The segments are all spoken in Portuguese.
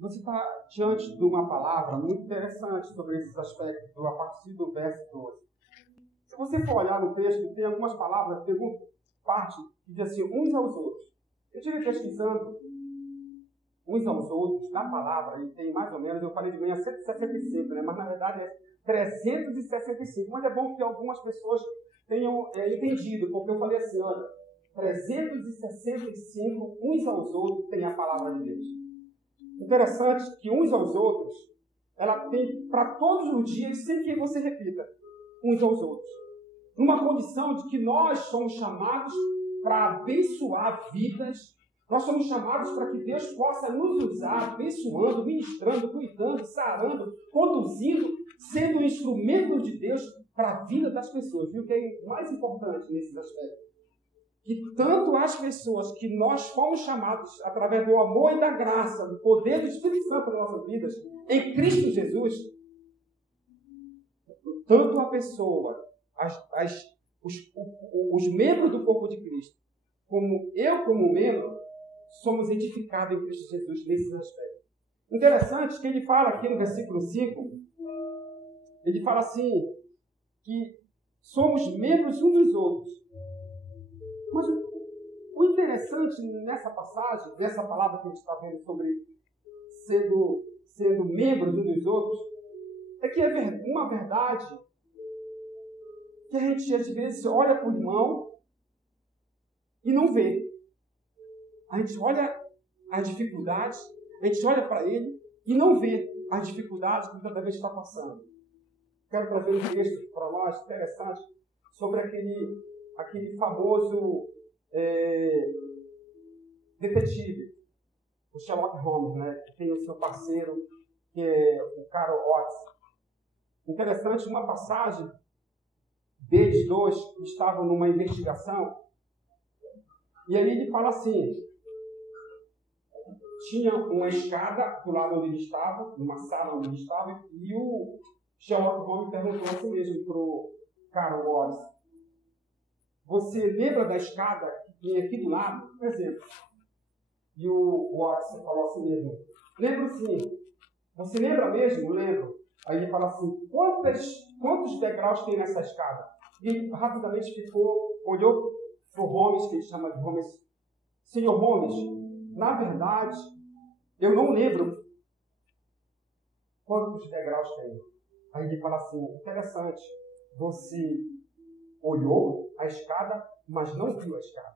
você está diante de uma palavra muito interessante sobre esses aspectos, a partir do verso 12. Se você for olhar no texto, tem algumas palavras, tem uma parte que diz assim, uns aos outros. Eu estive pesquisando uns aos outros, na palavra, e tem mais ou menos, eu falei de manhã 165, né? Mas na verdade é 365. Mas é bom que algumas pessoas tenham entendido, porque eu falei assim, olha, 365, uns aos outros, tem a palavra de Deus. Interessante que uns aos outros, ela tem para todos os dias, sem que você repita, uns aos outros. Numa condição de que nós somos chamados para abençoar vidas, nós somos chamados para que Deus possa nos usar, abençoando, ministrando, cuidando, sarando, conduzindo, sendo instrumento de Deus para a vida das pessoas. Viu o que é mais importante nesses aspectos? Que tanto as pessoas que nós fomos chamados através do amor e da graça, do poder do Espírito Santo nas nossas vidas, em Cristo Jesus, tanto a pessoa, os membros do corpo de Cristo, como eu como membro, somos edificados em Cristo Jesus nesses aspectos. Interessante que ele fala aqui no versículo 5, ele fala assim, que somos membros uns dos outros. Mas o interessante nessa passagem, nessa palavra que a gente está vendo sobre sendo membros uns dos outros, é que é uma verdade que a gente às vezes olha para o irmão e não vê. A gente olha as dificuldades, a gente olha para ele e não vê as dificuldades que cada vez está passando. Quero trazer um texto para nós interessante sobre aquele famoso detetive, o Sherlock Holmes, né, que tem o seu parceiro, que é o Carol Watts. Interessante, uma passagem deles dois que estavam numa investigação, e aí ele fala assim, tinha uma escada do lado onde ele estava, numa sala onde ele estava, e o Sherlock Holmes perguntou a si mesmo para o Carol Watts, você lembra da escada que tinha aqui do lado? Por exemplo. E o Watts falou assim mesmo, lembro sim. Você lembra mesmo? Lembro. Aí ele fala assim, quantos degraus tem nessa escada? E ele rapidamente olhou para o Holmes, que ele chama de Holmes. Senhor Holmes, na verdade, eu não lembro quantos degraus tem. Aí ele fala assim, interessante, você olhou a escada, mas não viu a escada.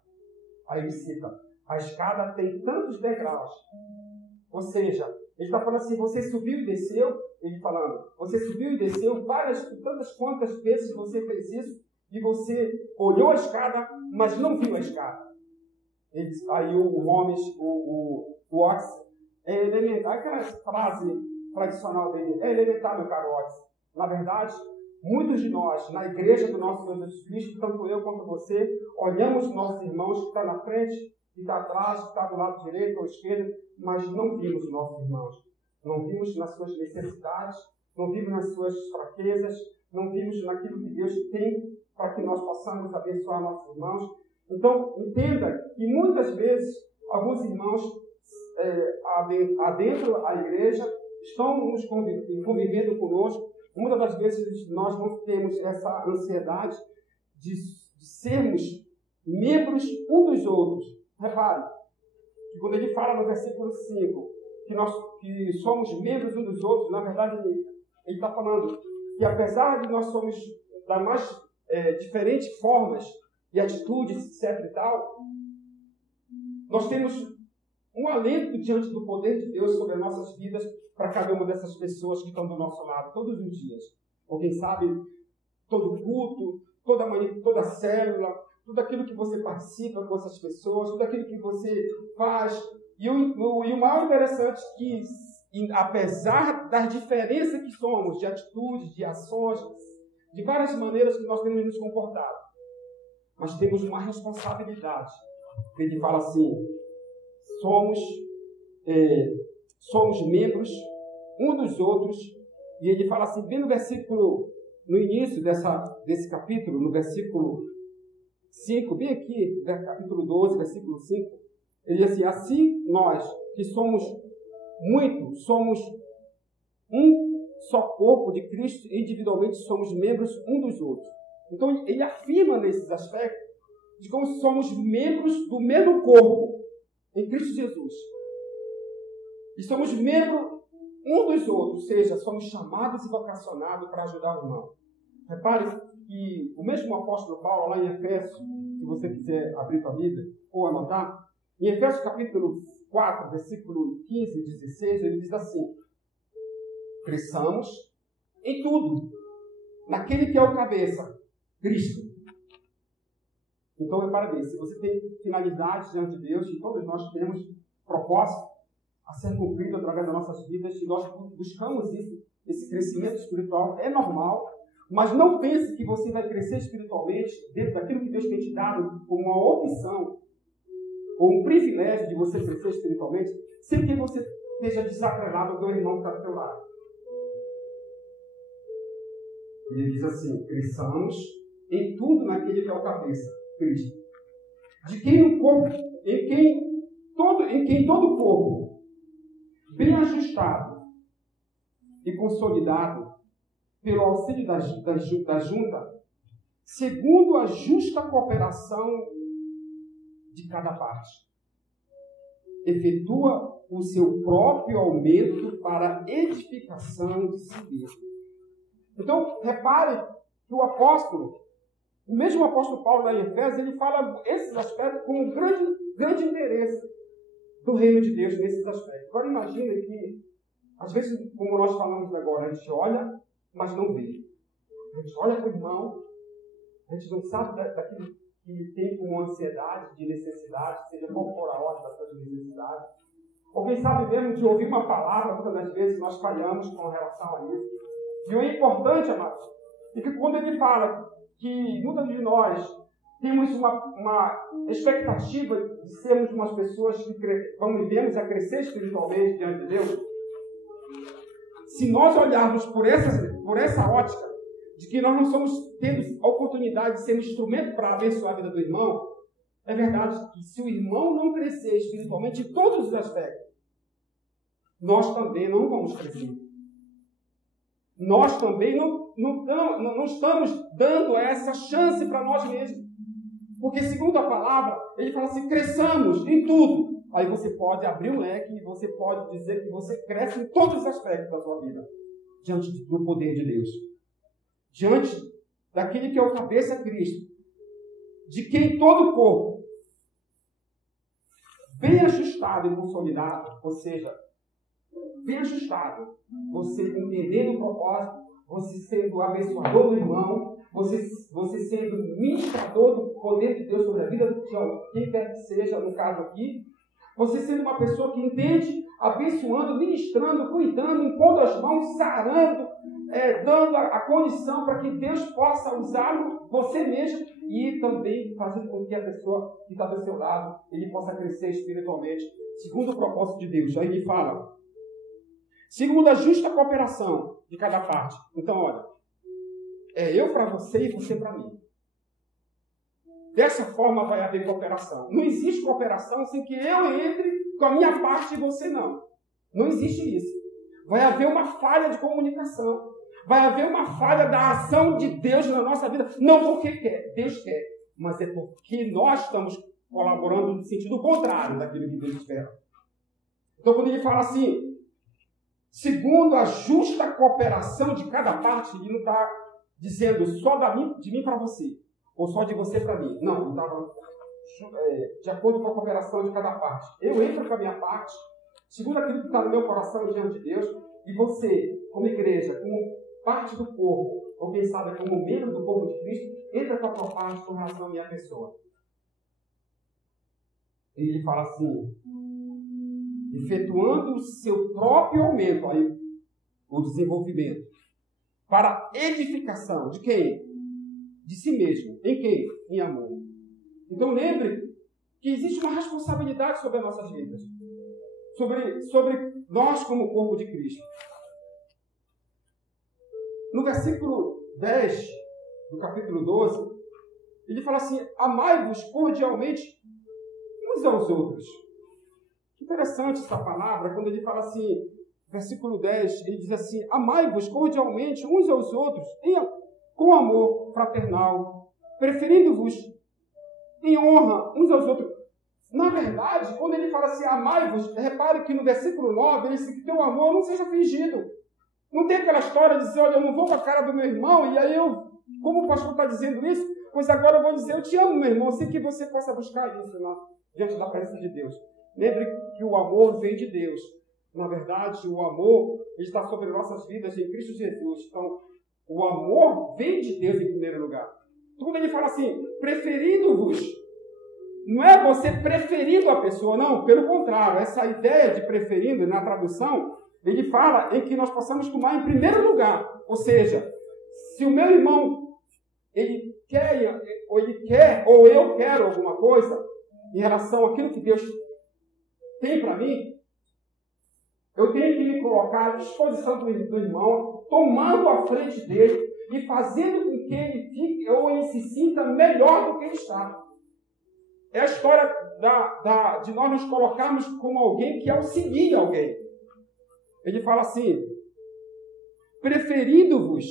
Aí ele cita, a escada tem tantos degraus. Ou seja, ele está falando assim, você subiu e desceu, ele falando, você subiu e desceu quantas vezes você fez isso, e você olhou a escada, mas não viu a escada. Aí o Holmes, o Watts, é elementar, aquela frase tradicional dele, é elementar, meu caro Watts. Na verdade, muitos de nós, na igreja do nosso Senhor Jesus Cristo, tanto eu quanto você, olhamos nossos irmãos que estão na frente, que está atrás, que está do lado direito ou esquerdo, mas não vimos nossos irmãos. Não vimos nas suas necessidades, não vimos nas suas fraquezas, não vimos naquilo que Deus tem para que nós possamos abençoar nossos irmãos. Então, entenda que muitas vezes, alguns irmãos adentro da igreja estão nos convivendo conosco. Muitas das vezes nós não temos essa ansiedade de sermos membros uns dos outros. Repare, que quando ele fala no versículo 5, que somos membros uns dos outros, na verdade ele está falando que apesar de nós somos das mais diferentes formas e atitudes, etc. e tal, nós temos um alento diante do poder de Deus sobre as nossas vidas para cada uma dessas pessoas que estão do nosso lado todos os dias. Ou quem sabe, todo culto, toda célula, tudo aquilo que você participa com essas pessoas, tudo aquilo que você faz. E o mais interessante é que, apesar das diferenças que somos, de atitudes, de ações, de várias maneiras que nós temos nos comportado, mas temos uma responsabilidade. Ele fala assim, somos membros uns dos outros, e ele fala assim, bem no início desse capítulo, no versículo 5, bem aqui, capítulo 12, versículo 5, ele diz assim nós, que somos muito, somos um só corpo de Cristo, e individualmente somos membros um dos outros. Então, ele afirma nesses aspectos de como somos membros do mesmo corpo em Cristo Jesus. E somos membros um dos outros, ou seja, somos chamados e vocacionados para ajudar o irmão. Repare que o mesmo apóstolo Paulo, lá em Efésios, se você quiser abrir sua Bíblia ou anotar, em Efésios capítulo 4, versículo 15 e 16, ele diz assim: cresçamos em tudo, naquele que é o cabeça, Cristo. Então, repare bem, se você tem finalidade diante de Deus, e todos nós temos propósito a ser cumprido através das nossas vidas, e nós buscamos esse crescimento espiritual, é normal, mas não pense que você vai crescer espiritualmente dentro daquilo que Deus tem te dado como uma opção, ou um privilégio de você crescer espiritualmente, sem que você esteja desagrelado do irmão que está do teu lado. Ele diz assim: cresçamos em tudo naquele que é o cabeça, Cristo. De quem o corpo, em quem todo o corpo, bem ajustado e consolidado pelo auxílio da junta, segundo a justa cooperação de cada parte, efetua o seu próprio aumento para a edificação de si mesmo. Então, repare que o mesmo apóstolo Paulo, lá em Efésios, ele fala esses aspectos com um grande interesse do reino de Deus nesses aspectos. Agora, imagine que, às vezes, como nós falamos agora, a gente olha, mas não vê. A gente olha para o irmão, a gente não sabe daquilo que ele tem como ansiedade, de necessidade, seja qual for a ordem da sua necessidade. Ou quem sabe mesmo de ouvir uma palavra, muitas das vezes nós falhamos com relação a isso. E o importante, amados, é que quando ele fala que muitas de nós temos uma expectativa de sermos umas pessoas que vamos a crescer espiritualmente diante de Deus, se nós olharmos por essa ótica de que nós não somos tendo a oportunidade de ser um instrumento para abençoar a vida do irmão, é verdade que se o irmão não crescer espiritualmente em todos os aspectos, nós também não vamos crescer. Nós também não estamos dando essa chance para nós mesmos. Porque, segundo a palavra, ele fala assim: cresçamos em tudo. Aí você pode abrir um leque e você pode dizer que você cresce em todos os aspectos da sua vida, diante do poder de Deus. Diante daquele que é o cabeça, Cristo, de quem todo o corpo, bem ajustado e consolidado, ou seja, bem ajustado, você entendendo o propósito, você sendo abençoador do irmão, você sendo ministrador do poder de Deus sobre a vida de quem quer que seja, no caso aqui, você sendo uma pessoa que entende, abençoando, ministrando, cuidando, impondo as mãos, sarando, dando a condição para que Deus possa usá-lo, você mesmo, e também fazendo com que a pessoa que está do seu lado, ele possa crescer espiritualmente, segundo o propósito de Deus. Aí ele fala: segundo a justa cooperação de cada parte. Então, olha, eu para você e você para mim. Dessa forma vai haver cooperação. Não existe cooperação sem que eu entre com a minha parte e você não. Não existe isso. Vai haver uma falha de comunicação. Vai haver uma falha da ação de Deus na nossa vida. Não porque quer, Deus quer, mas é porque nós estamos colaborando no sentido contrário daquilo que Deus espera. Então, quando ele fala assim, segundo a justa cooperação de cada parte, ele não está dizendo só de mim para você, ou só de você para mim. Não, ele estava de acordo com a cooperação de cada parte. Eu entro com a minha parte, segundo aquilo que está no meu coração diante de Deus, e você, como igreja, como parte do corpo, ou quem sabe como membro do corpo de Cristo, entra com a tua parte com relação à minha pessoa. E ele fala assim, efetuando o seu próprio aumento, aí, o desenvolvimento, para edificação de quem? De si mesmo. Em quem? Em amor. Então lembre que existe uma responsabilidade sobre as nossas vidas, sobre nós como corpo de Cristo. No versículo 10 do capítulo 12, ele fala assim: amai-vos cordialmente uns aos outros. Interessante essa palavra, quando ele fala assim, versículo 10, ele diz assim, amai-vos cordialmente uns aos outros, com amor fraternal, preferindo-vos em honra uns aos outros. Na verdade, quando ele fala assim, amai-vos, repare que no versículo 9, ele diz que teu amor não seja fingido. Não tem aquela história de dizer, olha, eu não vou com a cara do meu irmão, e aí eu, como o pastor está dizendo isso, pois agora eu vou dizer, eu te amo, meu irmão, assim que você possa buscar isso diante da presença de Deus. Lembre que o amor vem de Deus. Na verdade, o amor está sobre nossas vidas em Cristo Jesus. Então, o amor vem de Deus em primeiro lugar. Então, quando ele fala assim, preferindo-vos, não é você preferindo a pessoa, não. Pelo contrário, essa ideia de preferindo, na tradução, ele fala em que nós possamos tomar em primeiro lugar. Ou seja, se o meu irmão, ele quer, ou eu quero alguma coisa, em relação àquilo que Deus tem para mim, eu tenho que me colocar à disposição do irmão, tomando a frente dele e fazendo com que ele fique ou ele se sinta melhor do que ele está. É a história de nós nos colocarmos como alguém que auxilia alguém. Ele fala assim, preferindo-vos,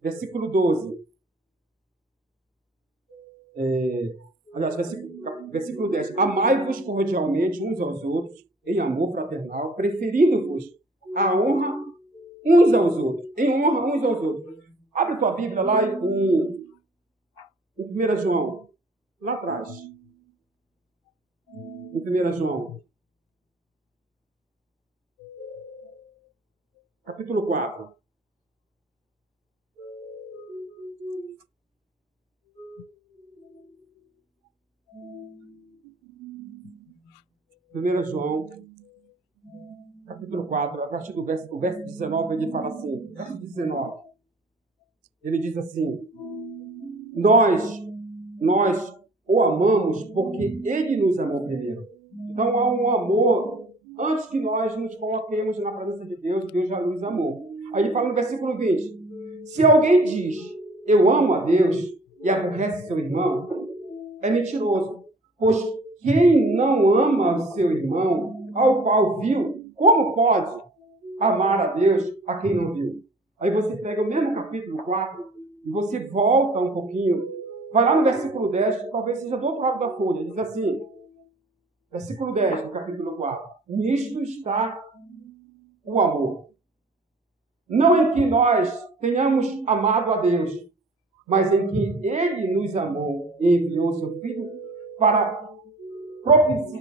versículo 12, versículo 10, amai-vos cordialmente uns aos outros, em amor fraternal, preferindo-vos a honra uns aos outros, em honra uns aos outros. Abre tua Bíblia lá em 1 João, lá atrás. Em 1 João, capítulo 4. João, capítulo 4, a partir do verso 19, ele fala assim, verso 19, ele diz assim, nós o amamos porque ele nos amou primeiro. Então há um amor, antes que nós nos coloquemos na presença de Deus, Deus já nos amou. Aí ele fala no versículo 20, se alguém diz, eu amo a Deus e aborrece seu irmão, é mentiroso, pois quem não ama o seu irmão, ao qual viu, como pode amar a Deus a quem não viu? Aí você pega o mesmo capítulo 4 e você volta um pouquinho, vai lá no versículo 10, talvez seja do outro lado da folha, diz assim, versículo 10 do capítulo 4, nisto está o amor. Não em que nós tenhamos amado a Deus, mas em que Ele nos amou e enviou seu Filho para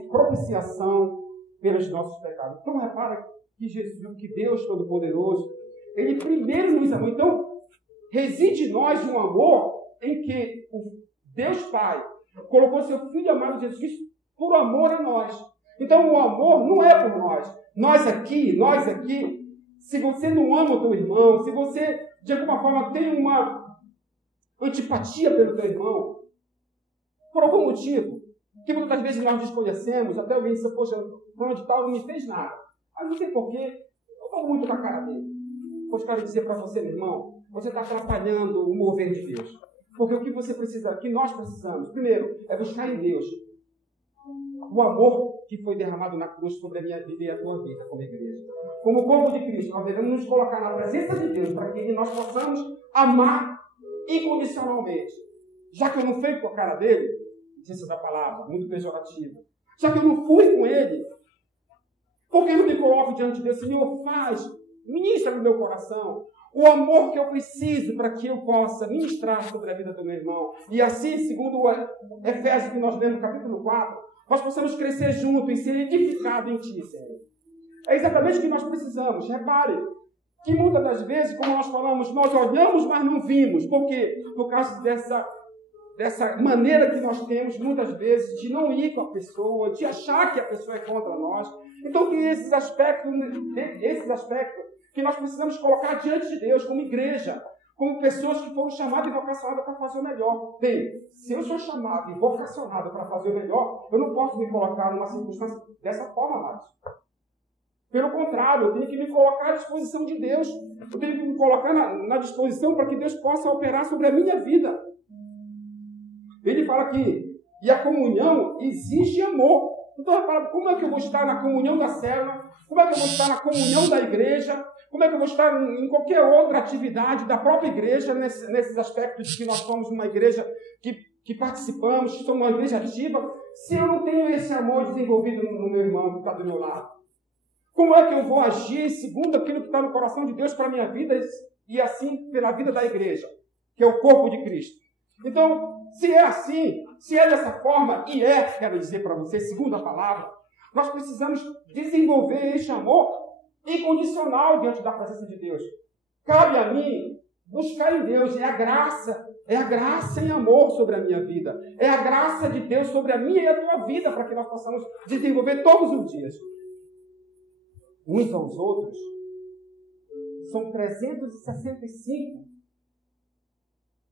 propiciação pelos nossos pecados. Então, repara que Jesus, que Deus Todo-Poderoso, Ele primeiro nos amou. Então, reside em nós um amor em que o Deus Pai colocou seu Filho amado Jesus Cristo por amor a nós. Então, o amor não é por nós. Nós aqui, se você não ama o teu irmão, se você, de alguma forma, tem uma antipatia pelo teu irmão, por algum motivo, que muitas vezes nós desconhecemos, até alguém disse, poxa, fulano de tal não me fez nada. Mas não sei porquê, eu falo muito com a cara dele. Pois quero dizer para você, meu irmão, você está atrapalhando o mover de Deus. Porque o que você precisa, o que nós precisamos, primeiro, é buscar em Deus o amor que foi derramado na cruz sobre a minha vida e a tua vida como igreja. Como corpo de Cristo, nós devemos nos colocar na presença de Deus para que nós possamos amar incondicionalmente. Já que eu não fui com a cara dele, licença da palavra, muito pejorativa. Só que eu não fui com ele. Por que eu não me coloco diante de Deus? Senhor, faz, ministra no meu coração o amor que eu preciso para que eu possa ministrar sobre a vida do meu irmão. E assim, segundo o Efésios que nós lemos no capítulo 4, nós possamos crescer juntos e ser edificados em Ti, Senhor. É exatamente o que nós precisamos. Repare que muitas das vezes, como nós falamos, nós olhamos, mas não vimos. Por quê? Por causa dessa maneira que nós temos, muitas vezes, de não ir com a pessoa, de achar que a pessoa é contra nós. Então, que esses aspectos que nós precisamos colocar diante de Deus, como igreja, como pessoas que foram chamadas e vocacionadas para fazer o melhor. Bem, se eu sou chamado e vocacionado para fazer o melhor, eu não posso me colocar numa circunstância dessa forma mais. Pelo contrário, eu tenho que me colocar à disposição de Deus. Eu tenho que me colocar na disposição para que Deus possa operar sobre a minha vida. Ele fala aqui, e a comunhão exige amor. Então, repara, como é que eu vou estar na comunhão da célula? Como é que eu vou estar na comunhão da igreja? Como é que eu vou estar em qualquer outra atividade da própria igreja, nesses aspectos de que nós somos uma igreja que participamos, que somos uma igreja ativa, se eu não tenho esse amor desenvolvido no meu irmão que está do meu lado? Como é que eu vou agir segundo aquilo que está no coração de Deus para a minha vida e assim pela vida da igreja, que é o corpo de Cristo? Então, se é assim, se é dessa forma, e quero dizer para você, segundo a palavra, nós precisamos desenvolver este amor incondicional diante da presença de Deus. Cabe a mim buscar em Deus, é a graça em amor sobre a minha vida, é a graça de Deus sobre a minha e a tua vida, para que nós possamos desenvolver todos os dias. Uns aos outros, são 365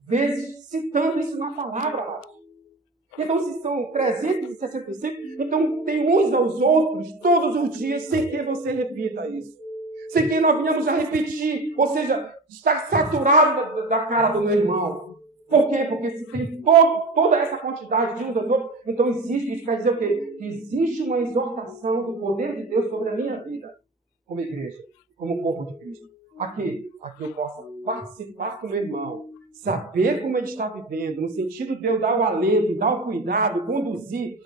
vezes citando isso na palavra lá. Então, se são 365, então tem uns aos outros todos os dias, sem que você repita isso. Sem que nós venhamos a repetir, ou seja, estar saturado da cara do meu irmão. Por quê? Porque se tem toda essa quantidade de uns aos outros, então existe, isso quer dizer o quê? Que existe uma exortação do poder de Deus sobre a minha vida, como igreja, como corpo de Cristo. Aqui eu possa participar com o meu irmão, saber como ele está vivendo, no sentido de eu dar o alento, dar o cuidado, conduzir,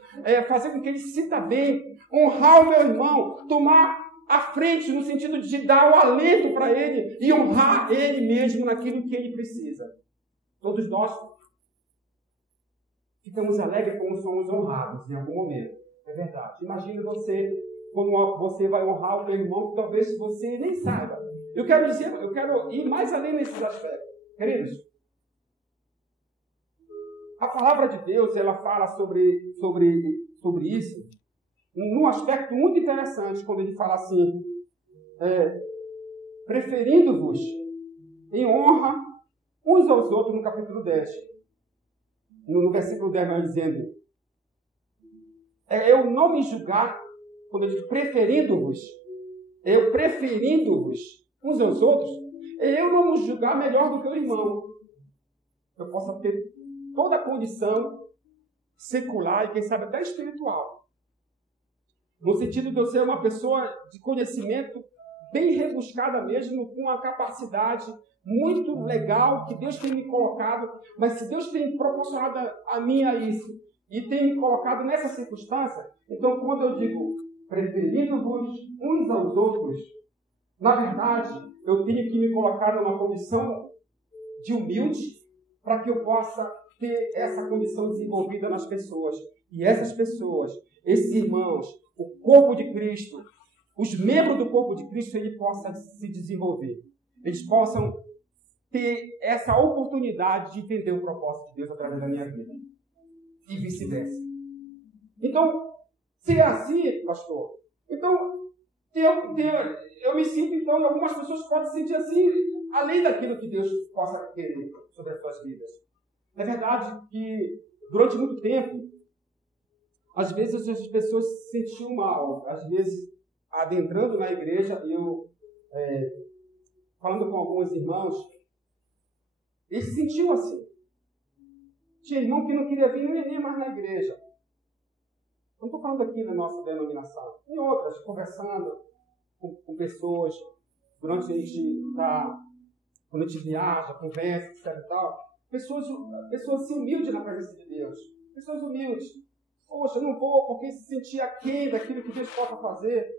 fazer com que ele se sinta bem, honrar o meu irmão, tomar a frente no sentido de dar o alento para ele e honrar ele mesmo naquilo que ele precisa. Todos nós ficamos alegres quando somos honrados em algum momento. É verdade. Imagine você, quando você vai honrar o meu irmão, que talvez você nem saiba. Eu quero ir mais além nesses aspectos. Queridos, a palavra de Deus, ela fala sobre isso num aspecto muito interessante, quando ele fala assim, preferindo-vos em honra uns aos outros, no capítulo 10. No versículo 10 vai dizendo, eu não me julgar, quando ele diz preferindo-vos uns aos outros, eu não me julgar melhor do que o irmão. Eu possa ter toda a condição secular e, quem sabe, até espiritual. No sentido de eu ser uma pessoa de conhecimento bem rebuscada mesmo, com uma capacidade muito legal que Deus tem me colocado, mas se Deus tem proporcionado a mim a isso e tem me colocado nessa circunstância, então quando eu digo preferindo-vos uns aos outros, na verdade, eu tenho que me colocar numa condição de humilde para que eu possa ter essa condição desenvolvida nas pessoas. E essas pessoas, esses irmãos, o corpo de Cristo, os membros do corpo de Cristo, ele possa se desenvolver. Eles possam ter essa oportunidade de entender o propósito de Deus através da minha vida. E vice-versa. Então, se é assim, pastor, então eu me sinto, então, e algumas pessoas podem se sentir assim, além daquilo que Deus possa querer sobre as suas vidas. É verdade que, durante muito tempo, às vezes as pessoas se sentiam mal. Às vezes, adentrando na igreja, eu, falando com alguns irmãos, eles se sentiam assim. Tinha irmão que não queria vir nem mais na igreja. Não estou falando aqui na nossa denominação. Em outras, conversando com pessoas, durante a gente quando a gente viaja, conversa, etc e tal. Pessoas assim, humildes na presença de Deus. Pessoas humildes. Poxa, eu não vou porque se sentir aquém daquilo que Deus possa fazer.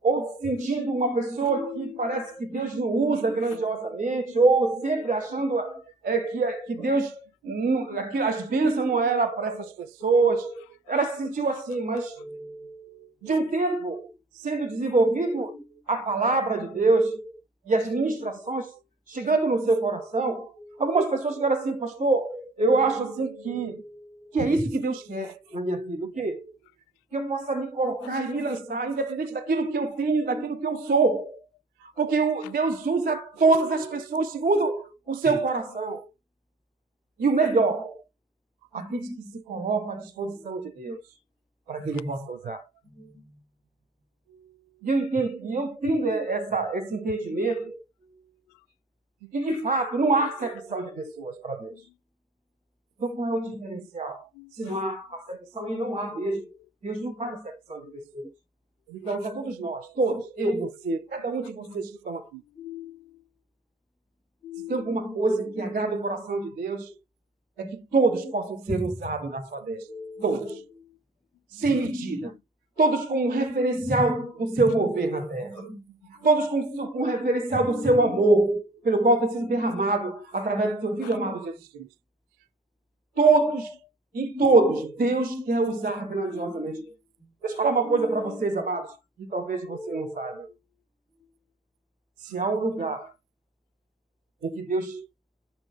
Ou se sentindo uma pessoa que parece que Deus não usa grandiosamente, ou sempre achando que Deus, que as bênçãos não eram para essas pessoas. Ela se sentiu assim, mas de um tempo sendo desenvolvido a palavra de Deus e as ministrações chegando no seu coração, algumas pessoas chegaram assim, pastor, eu acho assim que é isso que Deus quer na minha vida. O quê? Que eu possa me colocar e me lançar, independente daquilo que eu tenho, daquilo que eu sou. Porque Deus usa todas as pessoas segundo o seu coração. E o melhor, aqueles que se colocam à disposição de Deus, para que Ele possa usar. E eu tenho esse entendimento de que, de fato, não há acepção de pessoas para Deus. Então, qual é o diferencial? Se não há acepção, e não há mesmo. Deus não faz acepção de pessoas. Ele pergunta a todos nós, todos, eu, você, cada um de vocês que estão aqui. Se tem alguma coisa que agrada o coração de Deus, é que todos possam ser usados na sua destra. Todos. Sem medida. Todos com um referencial do seu mover na terra. Todos com um referencial do seu amor, pelo qual tem sido derramado através do seu Filho amado Jesus Cristo. Todos e todos, Deus quer usar grandiosamente. Deixa eu falar uma coisa para vocês, amados, que talvez você não saiba. Se há um lugar em que Deus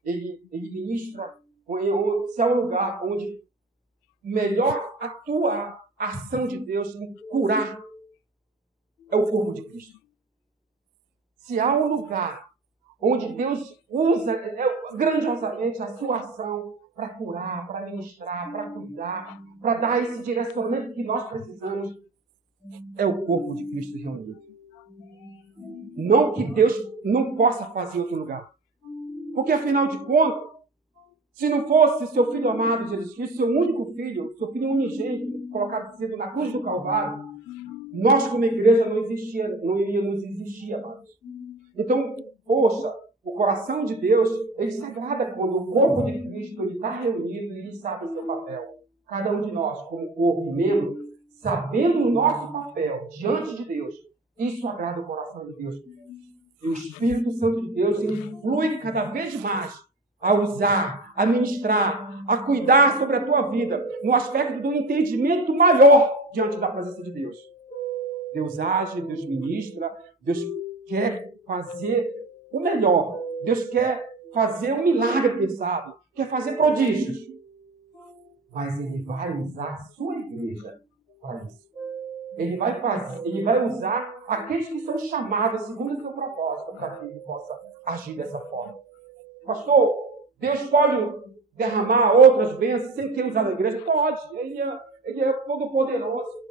ele ministra, se há um lugar onde melhor atua a ação de Deus em curar, é o corpo de Cristo. Se há um lugar onde Deus usa grandiosamente a sua ação para curar, para ministrar, para cuidar, para dar esse direcionamento que nós precisamos, é o corpo de Cristo reunido. Não que Deus não possa fazer em outro lugar. Porque, afinal de contas, se não fosse seu Filho amado Jesus Cristo, seu único filho, seu filho unigênito, colocado cedo na cruz do Calvário, nós como igreja não iríamos existir, amados. Então, poxa, o coração de Deus, ele se agrada quando o corpo de Cristo está reunido e ele sabe o seu papel. Cada um de nós, como corpo e membro, sabendo o nosso papel diante de Deus, isso agrada o coração de Deus. E o Espírito Santo de Deus, ele flui cada vez mais a usar, a ministrar, a cuidar sobre a tua vida, no aspecto do entendimento maior diante da presença de Deus. Deus age, Deus ministra, Deus quer fazer o melhor. Deus quer fazer um milagre pensado, quer fazer prodígios. Mas Ele vai usar a sua igreja para isso. Ele vai usar aqueles que são chamados segundo o seu propósito para que Ele possa agir dessa forma. Pastor, Deus pode derramar outras bênçãos sem que usar na igreja? Pode. Ele é todo poderoso.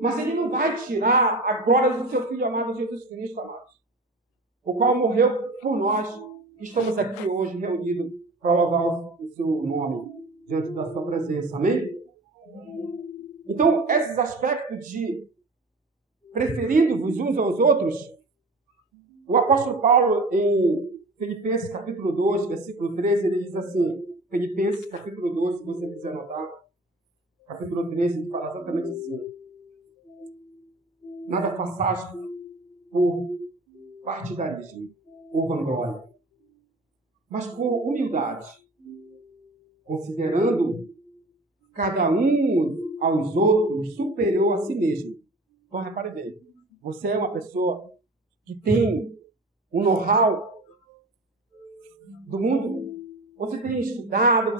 Mas Ele não vai tirar a glória do seu Filho amado Jesus Cristo, amados. O qual morreu por nós, que estamos aqui hoje reunidos para louvar o seu nome diante da sua presença. Amém? Então, esses aspectos de preferindo-vos uns aos outros, o apóstolo Paulo, em Filipenses capítulo 2, versículo 13, ele diz assim, Filipenses capítulo 2, se você quiser anotar, capítulo 13, ele fala exatamente assim: nada façais por partidarismo, por vanglória, mas por humildade, considerando cada um aos outros superior a si mesmo. Então, repare bem, você é uma pessoa que tem um know-how do mundo, você tem estudado,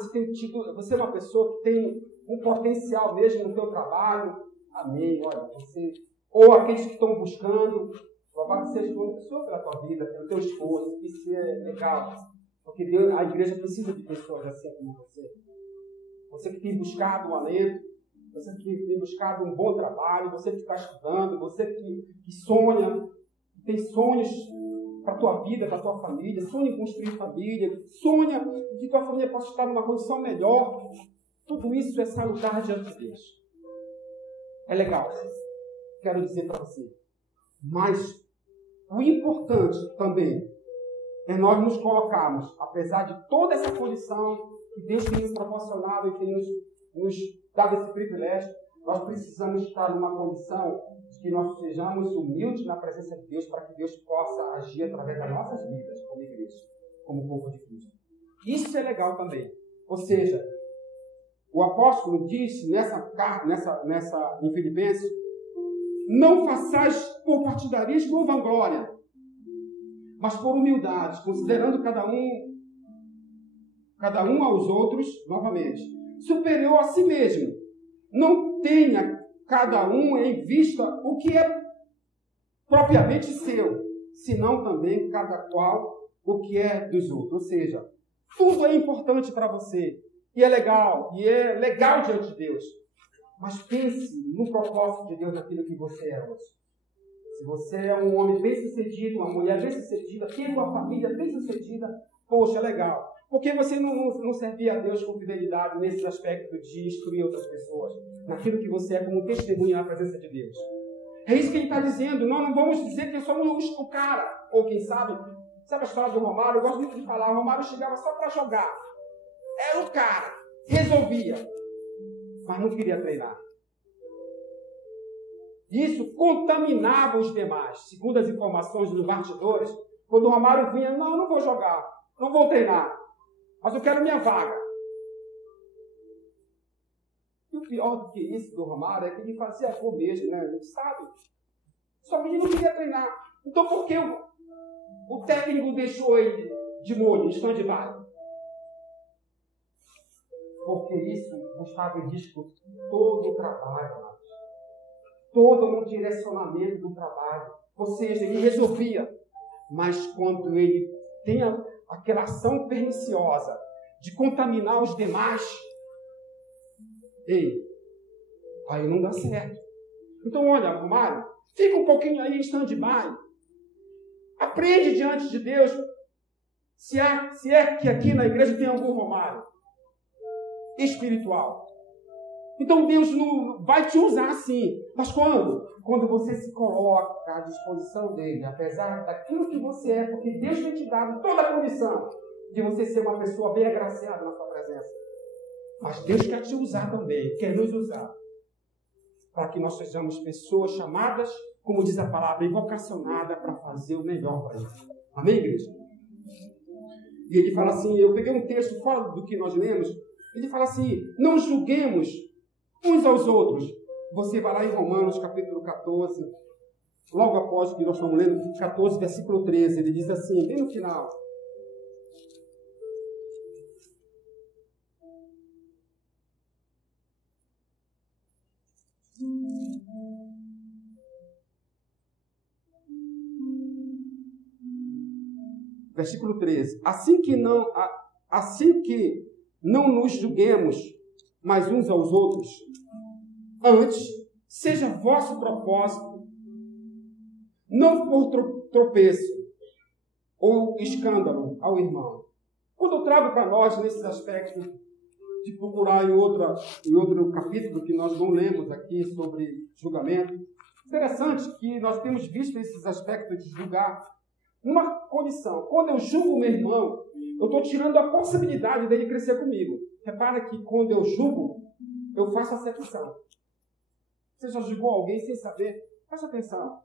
você é uma pessoa que tem um potencial mesmo no seu trabalho. Amém, olha, você, ou aqueles que estão buscando, louvado seja uma pessoa pela tua vida, pelo teu esforço, isso é legal, porque Deus, a igreja precisa de pessoas assim como você. Você que tem buscado um alento, você que tem buscado um bom trabalho, você que está estudando, você que sonha, que tem sonhos para a tua vida, para a tua família, sonha em construir família, sonha que tua família possa estar numa condição melhor. Tudo isso é salutar diante de Deus. É legal, quero dizer para você. Mas o importante também é nós nos colocarmos, apesar de toda essa condição que Deus tem nos proporcionado e tem nos dado esse privilégio, nós precisamos estar numa condição de que nós sejamos humildes na presença de Deus para que Deus possa agir através das nossas vidas como igreja, como povo de Cristo. Isso é legal também. Ou seja, o apóstolo disse em Filipenses: não façais por partidarismo ou vanglória, mas por humildade, considerando cada um aos outros, novamente, superior a si mesmo. Não tenha cada um em vista o que é propriamente seu, senão também cada qual o que é dos outros. Ou seja, tudo é importante para você, e é legal diante de Deus. Mas pense no propósito de Deus naquilo que você é hoje. Se você é um homem bem-sucedido, uma mulher bem-sucedida, tem uma família bem-sucedida, poxa, é legal. Porque você não servia a Deus com fidelidade nesse aspecto de instruir outras pessoas, naquilo que você é como testemunha à presença de Deus. É isso que ele está dizendo. Nós não vamos dizer que somos o cara. Ou quem sabe a história do Romário? Eu gosto muito de falar. O Romário chegava só para jogar. Era o cara. Resolvia. Mas não queria treinar. Isso contaminava os demais. Segundo as informações dos bastidores, quando o Romário vinha, não vou jogar. Não vou treinar. Mas eu quero minha vaga. E o pior do que isso do Romário é que ele fazia gol mesmo, né? A gente sabe. Só que ele não queria treinar. Então por que o técnico deixou ele de molho, em stand-by? Porque isso estava em risco todo o trabalho, amados. Todo um direcionamento do trabalho. Ou seja, ele resolvia. Mas quando ele tem aquela ação perniciosa de contaminar os demais, aí não dá certo. Então, olha, Romário, fica um pouquinho aí em stand-by. Aprende diante de Deus. Se é que aqui na igreja tem algum Romário espiritual. Então Deus não vai te usar assim. Mas quando? Quando você se coloca à disposição dele, apesar daquilo que você é, porque Deus tem te dado toda a condição de você ser uma pessoa bem agraciada na sua presença. Mas Deus quer te usar também, quer nos usar, para que nós sejamos pessoas chamadas, como diz a palavra, e vocacionadas para fazer o melhor para ele. Amém, igreja? E ele fala assim, eu peguei um texto fora do que nós lemos, ele fala assim, não julguemos uns aos outros. Você vai lá em Romanos, capítulo 14, logo após o que nós estamos lendo, 14, versículo 13, ele diz assim, bem no final. Versículo 13. Assim que não nos julguemos mais uns aos outros, antes, seja vosso propósito, não por tropeço ou escândalo ao irmão. Quando eu trago para nós, nesses aspectos, de procurar em outro capítulo que nós não lemos aqui sobre julgamento, interessante que nós temos visto esses aspectos de julgar numa condição. Quando eu julgo o meu irmão, eu estou tirando a possibilidade dele crescer comigo. Repara que quando eu julgo, eu faço acepção. Você já julgou alguém sem saber? Preste atenção.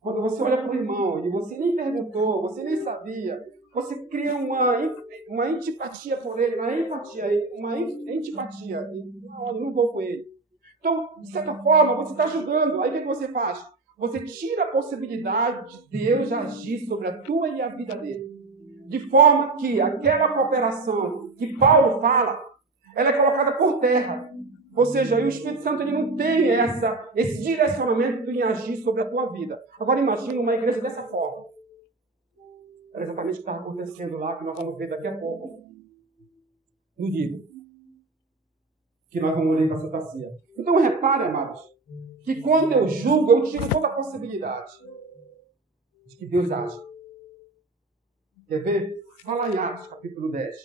Quando você olha para o irmão e você nem perguntou, você nem sabia, você cria uma antipatia por ele, uma antipatia. Não, eu não vou com ele. Então, de certa forma, você está ajudando. Aí o que você faz? Você tira a possibilidade de Deus agir sobre a tua e a vida dele. De forma que aquela cooperação que Paulo fala, ela é colocada por terra. Ou seja, o Espírito Santo ele não tem esse direcionamento em agir sobre a tua vida. Agora imagine uma igreja dessa forma. Era exatamente o que estava acontecendo lá, que nós vamos ver daqui a pouco. No livro. Que nós vamos ler para a Santa Ceia. Então repare, amados, que quando eu julgo, eu tiro toda a possibilidade de que Deus age. Quer ver? Fala em Atos, capítulo 10.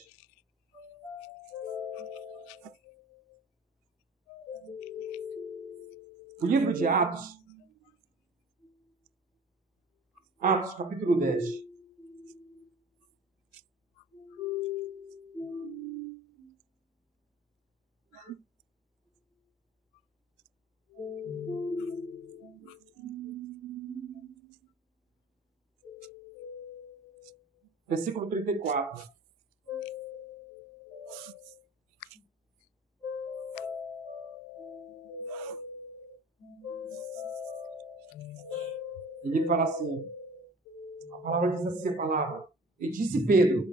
O livro de Atos, capítulo 10. Versículo 34. Ele fala assim, a palavra diz assim, a palavra, e disse Pedro,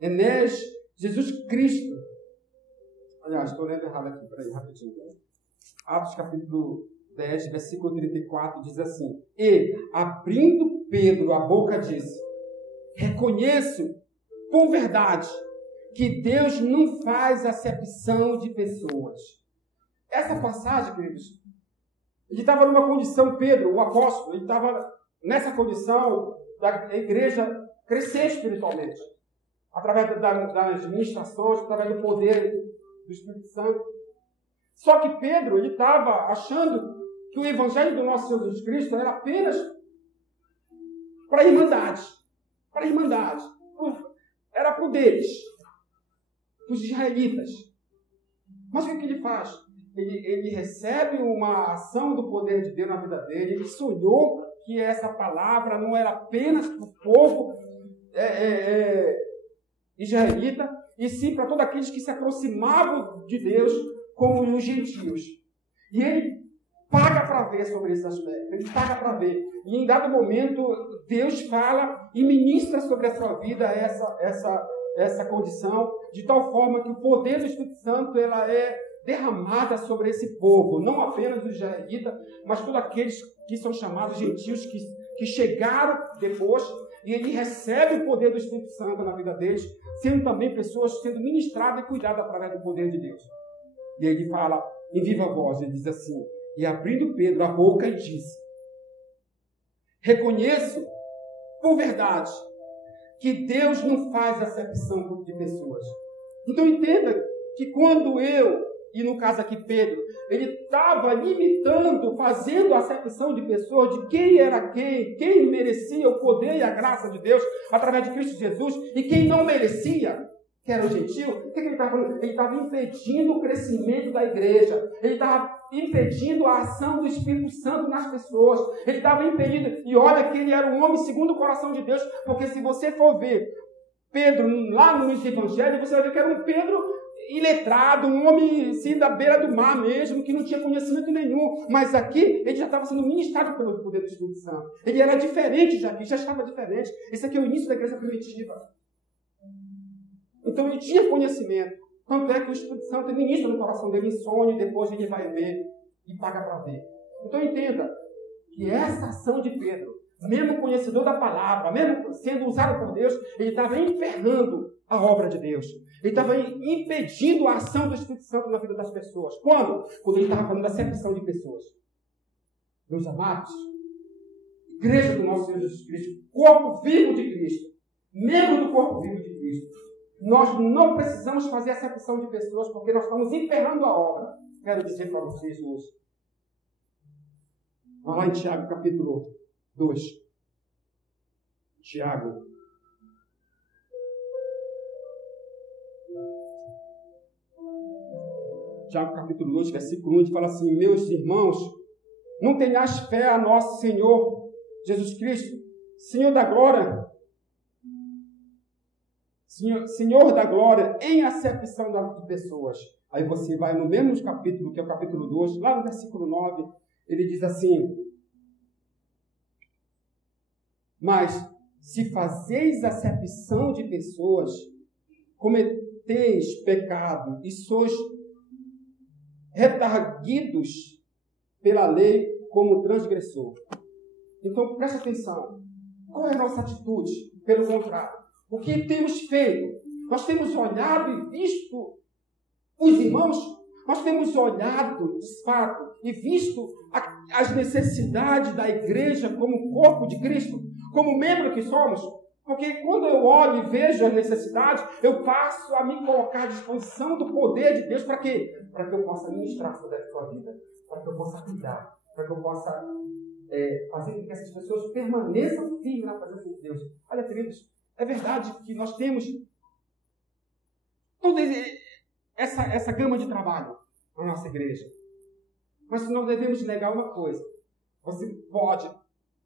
Enés, Jesus Cristo, aliás, estou lendo errado aqui, peraí, rapidinho. Atos capítulo 10, versículo 34, diz assim, e, abrindo Pedro a boca, disse, reconheço com verdade que Deus não faz acepção de pessoas. Essa passagem, queridos, ele estava numa condição, Pedro, o apóstolo, ele estava nessa condição da igreja crescer espiritualmente. através das ministrações, através do poder do Espírito Santo. Só que Pedro, ele estava achando que o Evangelho do nosso Senhor Jesus Cristo era apenas para a Irmandade. Para a Irmandade. Era para o deles, para os israelitas. Mas o que ele faz? Ele recebe uma ação do poder de Deus na vida dele. Ele sonhou que essa palavra não era apenas para o povo israelita, e sim para todos aqueles que se aproximavam de Deus, como os gentios. E ele paga para ver sobre esse aspecto. Ele paga para ver. E em dado momento, Deus fala e ministra sobre a sua vida essa condição, de tal forma que o poder do Espírito Santo ela é derramada sobre esse povo, não apenas os israelitas, mas todos aqueles que são chamados gentios, que chegaram depois, e ele recebe o poder do Espírito Santo na vida deles, sendo também pessoas sendo ministradas e cuidadas através do poder de Deus. E aí ele fala em viva voz, ele diz assim: e abrindo Pedro a boca e disse: reconheço por verdade que Deus não faz acepção de pessoas. Então entenda que quando e no caso aqui Pedro, ele estava limitando, fazendo a acepção de pessoas, de quem era quem merecia o poder e a graça de Deus através de Cristo Jesus, e quem não merecia, que era o gentio. O que ele estava falando? Ele estava impedindo o crescimento da igreja, ele estava impedindo a ação do Espírito Santo nas pessoas, ele estava impedindo, e olha que ele era um homem segundo o coração de Deus, porque se você for ver Pedro lá nos evangelhos, você vai ver que era um Pedro iletrado, um homem assim, da beira do mar mesmo, que não tinha conhecimento nenhum. Mas aqui, ele já estava sendo ministrado pelo poder do Espírito Santo. Ele era diferente já estava diferente. Esse aqui é o início da igreja primitiva. Então ele tinha conhecimento. Tanto é que o Espírito Santo ministra no coração dele em sonho, e depois ele vai ver e paga para ver. Então entenda que essa ação de Pedro, mesmo conhecedor da palavra, mesmo sendo usado por Deus, ele estava emperrando a obra de Deus. Ele estava impedindo a ação do Espírito Santo na vida das pessoas. Quando? Quando ele estava falando da acepção de pessoas. Meus amados, igreja do nosso Senhor Jesus Cristo, corpo vivo de Cristo, membro do corpo vivo de Cristo, nós não precisamos fazer acepção de pessoas, porque nós estamos emperrando a obra. Quero dizer para vocês hoje. Vamos lá em Tiago, capítulo 2. Tiago. Tiago, capítulo 2, versículo 1, fala assim: meus irmãos, não tenhais fé a nosso Senhor Jesus Cristo, Senhor da glória, Senhor da glória, em acepção de pessoas. Aí você vai no mesmo capítulo, que é o capítulo 2, lá no versículo 9, ele diz assim: mas se fazeis acepção de pessoas, cometeis pecado e sois redarguidos pela lei como transgressor. Então preste atenção. Qual é a nossa atitude? Pelo contrário, o que temos feito? Nós temos olhado e visto os irmãos, nós temos olhado de fato e visto as necessidades da igreja como corpo de Cristo, como membro que somos. Porque quando eu olho e vejo as necessidades, eu passo a me colocar à disposição do poder de Deus. Para quê? Para que eu possa ministrar sobre a sua vida. Para que eu possa cuidar. Para que eu possa fazer com que essas pessoas permaneçam firmes na presença de Deus. Olha, queridos, é verdade que nós temos toda essa gama de trabalho na nossa igreja. Mas nós devemos negar uma coisa. Você pode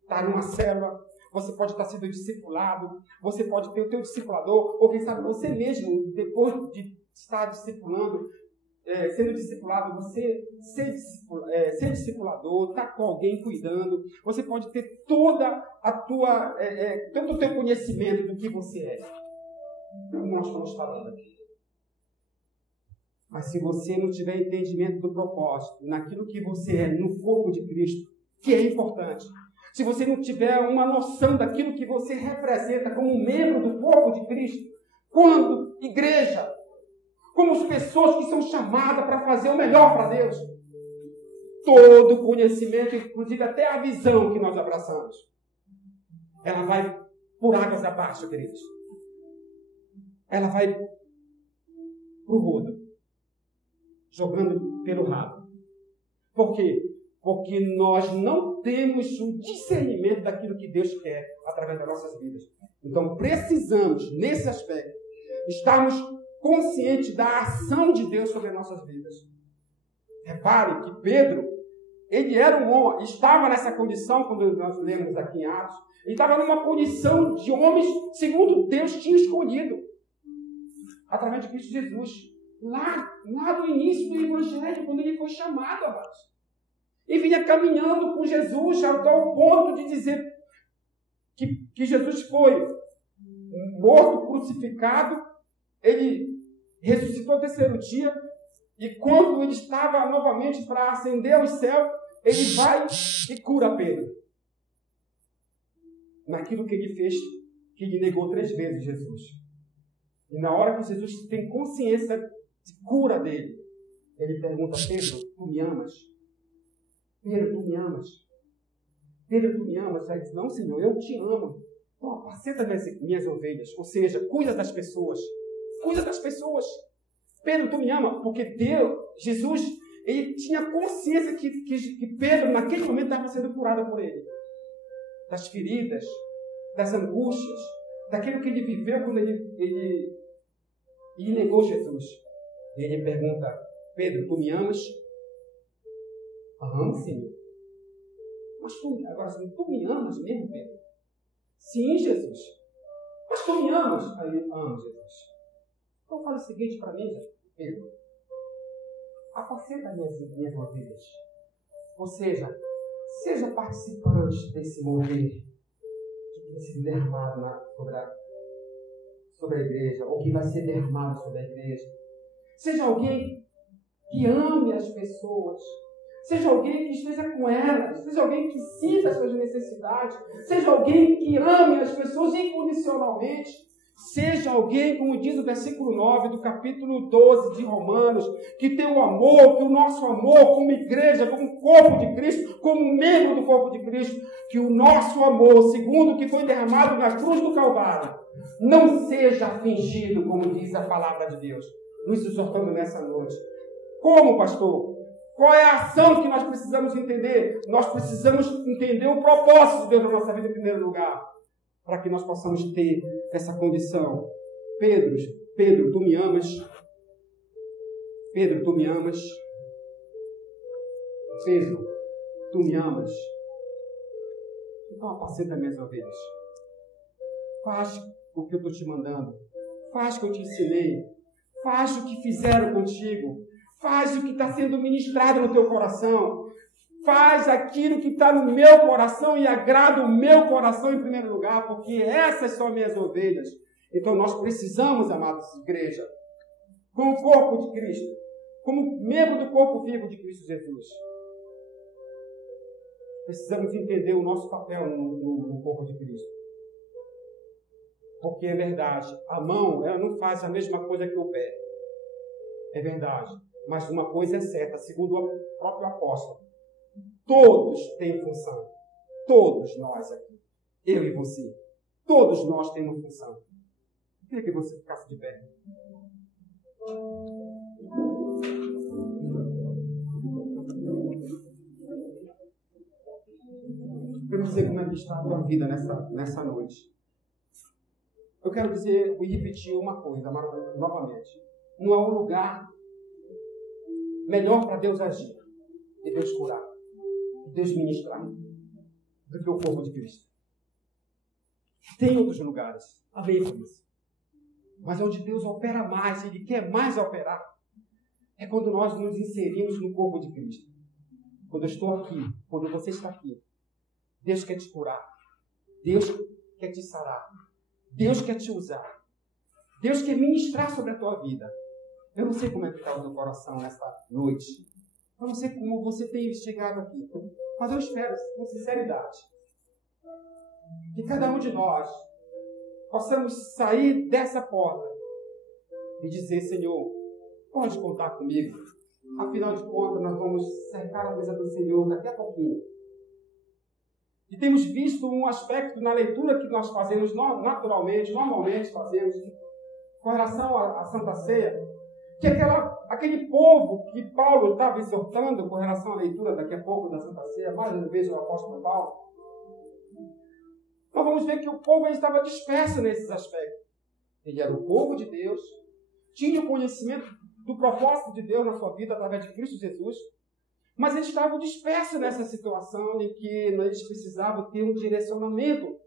estar numa célula, você pode estar sendo discipulado, você pode ter o teu discipulador, ou quem sabe você mesmo, depois de estar discipulando, sendo discipulado, você ser discipulador, estar com alguém cuidando, você pode ter todo o teu conhecimento do que você é. Como nós estamos falando aqui. Mas se você não tiver entendimento do propósito, naquilo que você é no corpo de Cristo, que é importante, se você não tiver uma noção daquilo que você representa como membro do corpo de Cristo, quando igreja, como as pessoas que são chamadas para fazer o melhor para Deus, todo o conhecimento, inclusive até a visão que nós abraçamos, ela vai por águas abaixo, queridos. ela vai pro rodo, jogando pelo rabo. Por quê? Porque nós não temos o discernimento daquilo que Deus quer através das nossas vidas. Então precisamos, nesse aspecto, estarmos conscientes da ação de Deus sobre as nossas vidas. Repare que Pedro, ele era um homem, estava nessa condição, quando nós lemos aqui em Atos, ele estava numa condição de homens segundo Deus tinha escolhido, através de Cristo Jesus. Lá no início do Evangelho, quando ele foi chamado, amados. E vinha caminhando com Jesus até o ponto de dizer que Jesus foi morto, crucificado, ele ressuscitou no terceiro dia, e quando ele estava novamente para ascender aos céus, ele vai e cura Pedro. Naquilo que ele fez, que ele negou 3 vezes Jesus. E na hora que Jesus tem consciência de cura dele, ele pergunta: Pedro, tu me amas? Pedro, tu me amas? Pedro, tu me amas? Ele diz: não, Senhor, eu te amo. Então, apacenta minhas ovelhas. Ou seja, cuida das pessoas. Cuida das pessoas. Pedro, tu me amas? Porque Deus, Jesus, ele tinha consciência que Pedro, naquele momento, estava sendo curado por ele. Das feridas, das angústias, daquilo que ele viveu quando ele negou Jesus. E ele pergunta: Pedro, tu me amas? Amo, Senhor. Mas tu me amas mesmo, Pedro? Sim, Jesus. Mas tu me amas? Aí eu amo, Jesus. Então fala o seguinte para mim, Pedro. Apacenta minhas ovelhas. Ou seja participante desse mover que tem sido derramado sobre a igreja, ou que vai ser derramado sobre a igreja. Seja alguém que ame as pessoas. Seja alguém que esteja com elas. Seja alguém que sinta as suas necessidades. Seja alguém que ame as pessoas incondicionalmente. Seja alguém, como diz o versículo 9 do capítulo 12 de Romanos, que tem o amor, que o nosso amor como igreja, como corpo de Cristo, como membro do corpo de Cristo, que o nosso amor, segundo o que foi derramado na cruz do Calvário, não seja fingido, como diz a palavra de Deus. Nos exortando nessa noite. Como, pastor? Qual é a ação que nós precisamos entender? Nós precisamos entender o propósito de Deus na nossa vida em primeiro lugar, para que nós possamos ter essa condição. Pedro, tu me amas? Pedro, tu me amas? Pedro, tu me amas? Então apacenta minhas ovelhas. Faz o que eu estou te mandando. Faz o que eu te ensinei. Faz o que fizeram contigo. Faz o que está sendo ministrado no teu coração. Faz aquilo que está no meu coração e agrada o meu coração em primeiro lugar, porque essas são minhas ovelhas. Então nós precisamos, amados igreja, como corpo de Cristo, como membro do corpo vivo de Cristo Jesus, precisamos entender o nosso papel no corpo de Cristo. Porque é verdade, a mão ela não faz a mesma coisa que o pé. É verdade. Mas uma coisa é certa, segundo o próprio apóstolo. Todos têm função. Todos nós aqui. Eu e você. Todos nós temos função. Eu queria que você ficasse de pé. Eu quero dizer como é que está a tua vida nessa noite. Eu quero dizer e repetir uma coisa novamente. Não há um lugar melhor para Deus agir e Deus curar, e Deus ministrar, do que o corpo de Cristo. Tem outros lugares, amém por isso. Mas onde Deus opera mais, Ele quer mais operar, é quando nós nos inserimos no corpo de Cristo. Quando eu estou aqui, quando você está aqui, Deus quer te curar, Deus quer te sarar, Deus quer te usar, Deus quer ministrar sobre a tua vida. Eu não sei como é que está o teu coração nesta noite. Eu não sei como você tem chegado aqui. Mas eu espero, com sinceridade, que cada um de nós possamos sair dessa porta e dizer: Senhor, pode contar comigo. Afinal de contas, nós vamos cercar a mesa do Senhor daqui a pouquinho. E temos visto um aspecto na leitura que nós fazemos normalmente fazemos, com relação à Santa Ceia, que aquele povo que Paulo estava exortando com relação à leitura daqui a pouco da Santa Ceia, mais uma vez o apóstolo Paulo, nós vamos ver que o povo estava disperso nesses aspectos. Ele era o povo de Deus, tinha o conhecimento do propósito de Deus na sua vida através de Cristo Jesus, mas eles estavam dispersos nessa situação em que eles precisavam ter um direcionamento.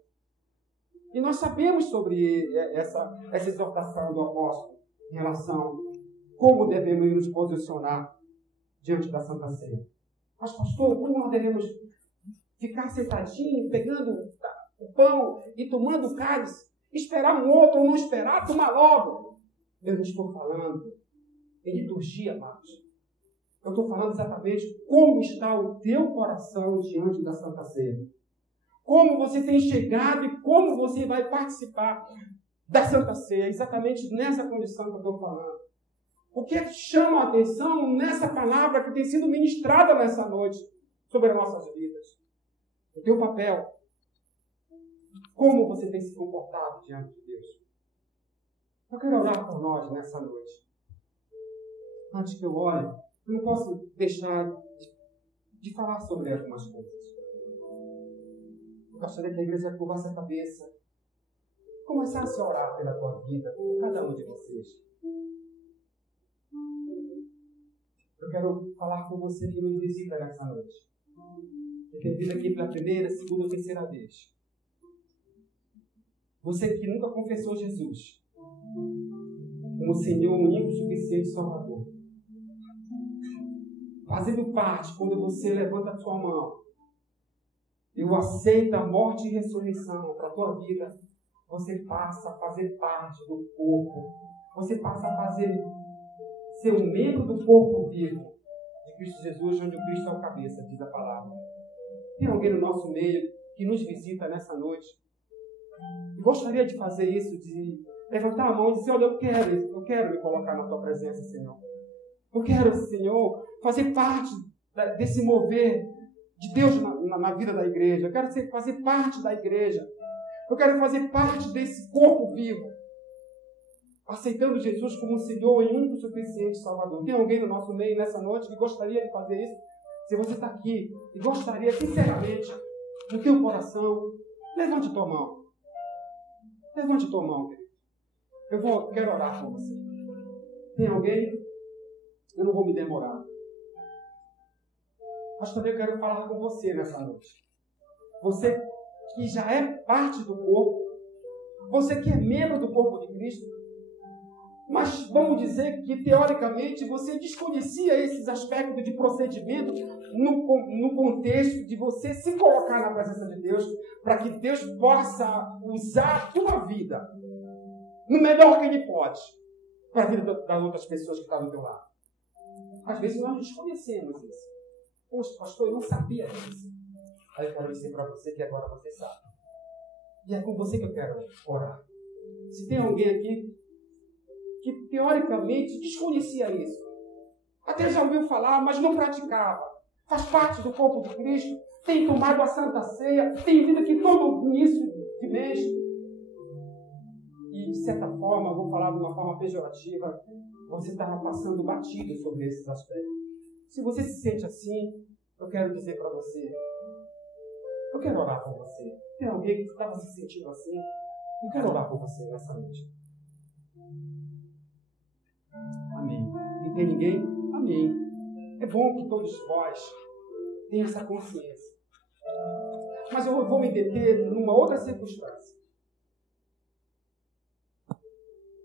E nós sabemos sobre essa exortação do apóstolo em relação a como devemos nos posicionar diante da Santa Ceia. Mas, pastor, como nós devemos ficar sentadinho, pegando o pão e tomando o cálice, esperar um outro ou não esperar, tomar logo? Eu não estou falando em liturgia, amados. Eu estou falando exatamente como está o teu coração diante da Santa Ceia. Como você tem chegado e como você vai participar da Santa Ceia. Exatamente nessa condição que eu estou falando. O que chama a atenção nessa palavra que tem sido ministrada nessa noite sobre as nossas vidas? O teu papel. Como você tem se comportado diante de Deus? Eu quero orar por nós nessa noite. Antes que eu ore, eu não posso deixar de falar sobre algumas coisas. Eu gostaria que a igreja curvasse a cabeça, começasse a orar pela tua vida, por cada um de vocês. Eu quero falar com você que nos visita nessa noite. Que tem vindo aqui pela primeira, segunda ou terceira vez. Você que nunca confessou Jesus como Senhor único, suficiente e Salvador. Fazendo parte, quando você levanta a sua mão, eu aceito a morte e ressurreição para a tua vida, você passa a fazer parte do corpo. Você passa a ser um membro do corpo vivo de Cristo Jesus, onde o Cristo é o cabeça, diz a palavra. Tem alguém no nosso meio que nos visita nessa noite e gostaria de fazer isso, de levantar a mão e dizer: olha, eu quero me colocar na tua presença, Senhor. Eu quero, Senhor, fazer parte desse mover de Deus na vida da igreja. Eu quero fazer parte da igreja. Eu quero fazer parte desse corpo vivo, aceitando Jesus como Senhor e único, suficiente Salvador. Tem alguém no nosso meio nessa noite que gostaria de fazer isso? Se você está aqui e gostaria, sinceramente, no teu coração, levante tua mão. Levante tua mão, querido. Quero orar por você. Tem alguém? Eu não vou me demorar. Mas também eu quero falar com você nessa noite. Você que já é parte do corpo, você que é membro do corpo de Cristo, mas vamos dizer que, teoricamente, você desconhecia esses aspectos de procedimento no contexto de você se colocar na presença de Deus, para que Deus possa usar a tua vida no melhor que Ele pode para a vida das outras pessoas que estão do teu lado. Às vezes nós desconhecemos isso. Poxa, pastor, eu não sabia disso. Aí eu quero dizer para você que agora você sabe. E é com você que eu quero orar. Se tem alguém aqui que teoricamente desconhecia isso, até já ouviu falar, mas não praticava, faz parte do corpo de Cristo, tem tomado a Santa Ceia, tem vindo aqui todo início de mês, e de certa forma, vou falar de uma forma pejorativa, você estava passando batido sobre esses aspectos. Se você se sente assim, eu quero dizer para você, eu quero orar por você. Tem alguém que estava se sentindo assim? Eu quero orar por você nessa noite. Amém. E tem ninguém? Amém. É bom que todos vós tenham essa consciência. Mas eu vou me deter numa outra circunstância.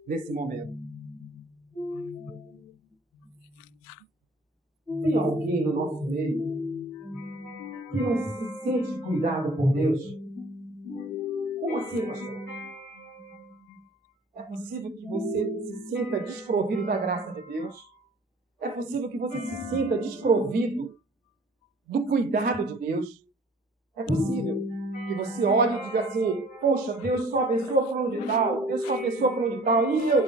Nesse momento. Tem alguém no nosso meio que não se sente cuidado por Deus? Como assim, pastor? É possível que você se sinta desprovido da graça de Deus? É possível que você se sinta desprovido do cuidado de Deus? É possível que você olhe e diga assim: poxa, Deus só abençoa por onde tal, Deus só abençoa por onde tal, e eu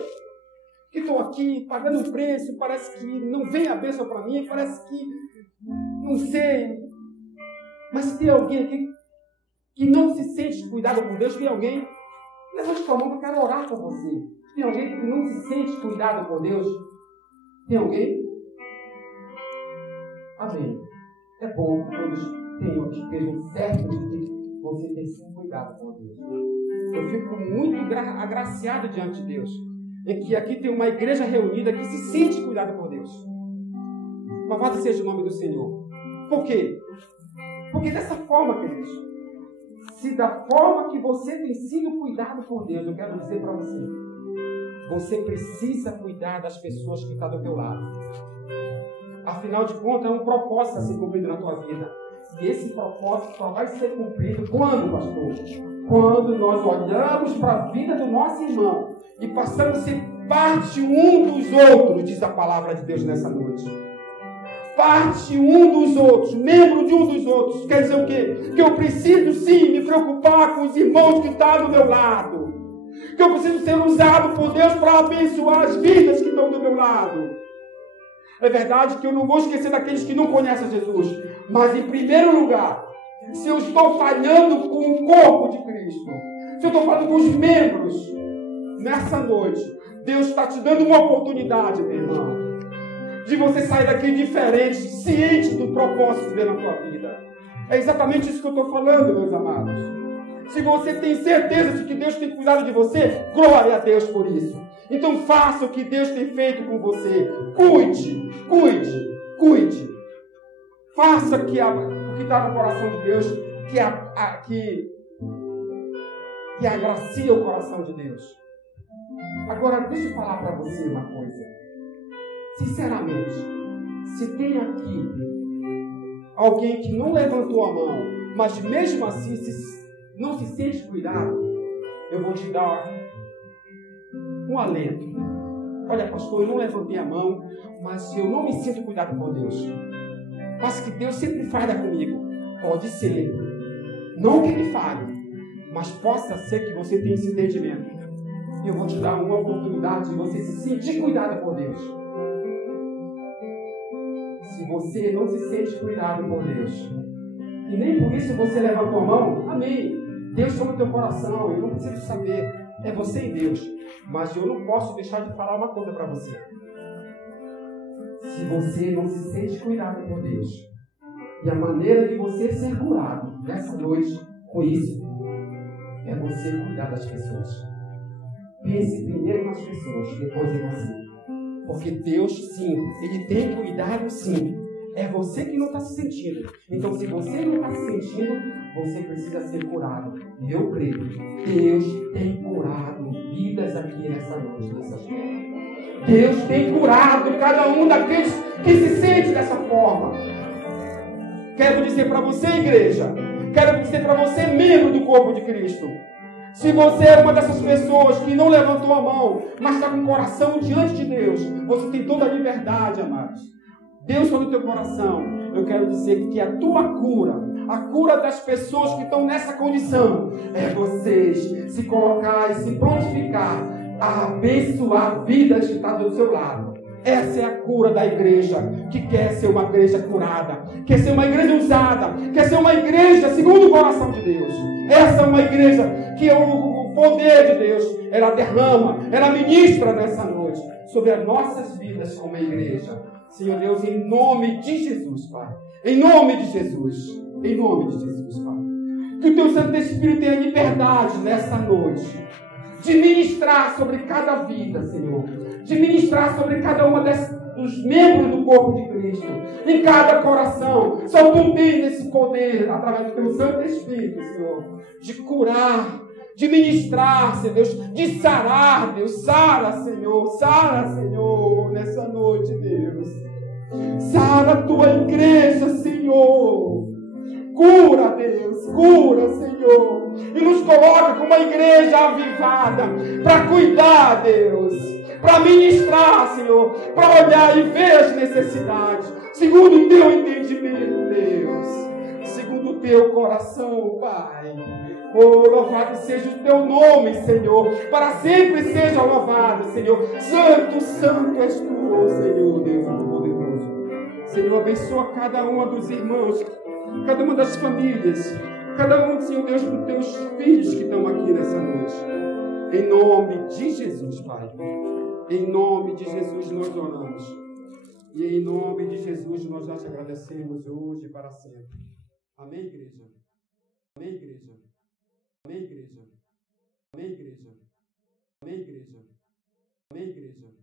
que estou aqui pagando um preço, parece que não vem a bênção para mim, parece que não sei. Mas se tem alguém aqui que não se sente cuidado por Deus, tem alguém? Levante tua mão que eu quero orar por você. Tem alguém que não se sente cuidado por Deus? Tem alguém? Amém. É bom que todos estejam certos de que você tem sido cuidado por Deus. Eu fico muito agraciado diante de Deus, em que aqui tem uma igreja reunida que se sente cuidada por Deus. Louvado seja o nome do Senhor. Por quê? Porque dessa forma, queridos, se da forma que você tem sido cuidado por Deus, eu quero dizer para você, você precisa cuidar das pessoas que estão do teu lado. Afinal de contas, é um propósito a ser cumprido na tua vida. E esse propósito só vai ser cumprido quando, pastor? Quando nós olhamos para a vida do nosso irmão e passamos a ser parte um dos outros, diz a palavra de Deus nessa noite. Parte um dos outros, membro de um dos outros. Quer dizer o quê? Que eu preciso sim me preocupar com os irmãos que estão do meu lado. Que eu preciso ser usado por Deus para abençoar as vidas que estão do meu lado. É verdade que eu não vou esquecer daqueles que não conhecem Jesus. Mas em primeiro lugar, se eu estou falhando com o corpo de Cristo, se eu estou falando com os membros, nessa noite, Deus está te dando uma oportunidade, meu irmão, de você sair daqui diferente, ciente do propósito dele na tua vida. É exatamente isso que eu estou falando, meus amados. Se você tem certeza de que Deus tem cuidado de você, glória a Deus por isso. Então faça o que Deus tem feito com você. Cuide. Faça o que está no coração de Deus, que agracia o coração de Deus. Agora, deixa eu falar para você uma coisa. Sinceramente, se tem aqui alguém que não levantou a mão, mas mesmo assim não se sente cuidado, eu vou te dar um alento. Olha, pastor, eu não levantei a mão, mas eu não me sinto cuidado por Deus. Mas que Deus sempre falha comigo. Pode ser. Não que Ele falhe, mas possa ser que você tenha esse entendimento. E eu vou te dar uma oportunidade de você se sentir cuidado por Deus. Se você não se sente cuidado por Deus, e nem por isso você levantou a mão, amém. Deus está no teu coração, eu não preciso saber. É você e Deus. Mas eu não posso deixar de falar uma coisa para você. Se você não se sente cuidado por Deus, e a maneira de você ser curado nessa noite com isso, é você cuidar das pessoas. Pense primeiro nas pessoas, depois em você. Porque Deus, sim, Ele tem cuidado, sim. É você que não está se sentindo. Então, se você não está se sentindo, você precisa ser curado. E eu creio, Deus tem curado vidas aqui nessa noite, nessa terra. Deus tem curado cada um daqueles que se sente dessa forma. Quero dizer para você, igreja, quero dizer para você, membro do corpo de Cristo, se você é uma dessas pessoas que não levantou a mão, mas está com o coração diante de Deus, você tem toda a liberdade, amados. Deus está no teu coração. Eu quero dizer que a tua cura, a cura das pessoas que estão nessa condição, é vocês se colocar e se prontificar a abençoar vidas que estão do seu lado. Essa é a cura da igreja, que quer ser uma igreja curada, quer ser uma igreja usada, quer ser uma igreja segundo o coração de Deus. Essa é uma igreja que o poder de Deus, ela derrama, ela ministra nessa noite sobre as nossas vidas como igreja. Senhor Deus, em nome de Jesus, Pai. Em nome de Jesus. Em nome de Jesus, Pai. Que o Teu Santo Espírito tenha liberdade nessa noite de ministrar sobre cada vida, Senhor. De ministrar sobre cada uma dos membros do corpo de Cristo. Em cada coração. Só Tu tens esse poder, através do Teu Santo Espírito, Senhor. De curar, de ministrar, Senhor Deus. De sarar, Deus. Sara, Senhor, nessa noite, Deus. Sara a Tua igreja, Senhor. Cura, Deus, cura, Senhor. E nos coloca como uma igreja avivada para cuidar, Deus. Para ministrar, Senhor. Para olhar e ver as necessidades. Segundo o Teu entendimento, Deus. Segundo o Teu coração, Pai. Oh, louvado seja o Teu nome, Senhor. Para sempre seja louvado, Senhor. Santo, santo és Tu, Senhor, Deus Todo-Poderoso. Senhor, abençoa cada uma dos irmãos, cada uma das famílias, cada um, Senhor Deus, dos Teus filhos que estão aqui nessa noite. Em nome de Jesus, Pai. Em nome de Jesus nós oramos. E em nome de Jesus nós já te agradecemos hoje e para sempre. Amém, igreja? Amém, igreja? Amém, igreja? Amém, igreja? Amém, igreja? Amém, igreja?